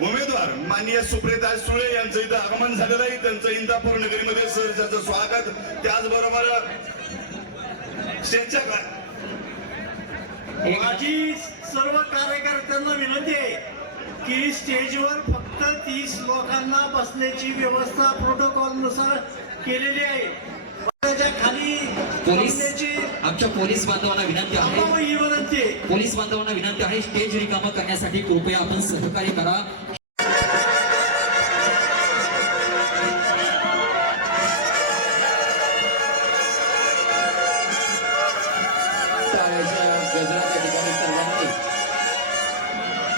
उमेदवार माननीय सुप्रिया सुळे यांचं इथं आगमन झालेलं आहे. त्यांचं इंदापूर नगरीमध्ये सर त्याचं स्वागत. त्याचबरोबर माझी सर्व कार्यकर्त्यांना विनंती आहे की स्टेजवर फक्त तीस लोकांना बसण्याची व्यवस्था प्रोटोकॉलनुसार केलेली आहे. त्याच्याखाली पोलीस आमच्या पोलीस बांधवांना विनंती आहे. ही पोलीस बांधवांना विनंती आहे स्टेज रिकामा करण्यासाठी कृपया आपण सहकार्य करा.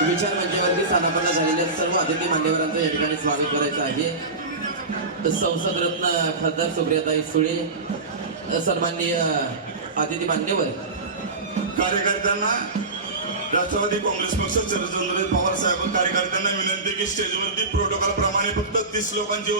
विचार मंचावरती स्थानापन्न झालेल्या सर्व अतिथी मान्यवरांचं या ठिकाणी स्वागत करायचं आहे. संसद रत्न खासदार सुप्रियाताई सुळे सन्माननीय अतिथी मान्यवर कार्यकर्त्यांना राष्ट्रवादी काँग्रेस पक्ष चंद्रचंद्र पवार साहेब कार्यकर्त्यांना विनंती की स्टेजवरती प्रोटोकॉल प्रमाणे फक्त तीस लोकांची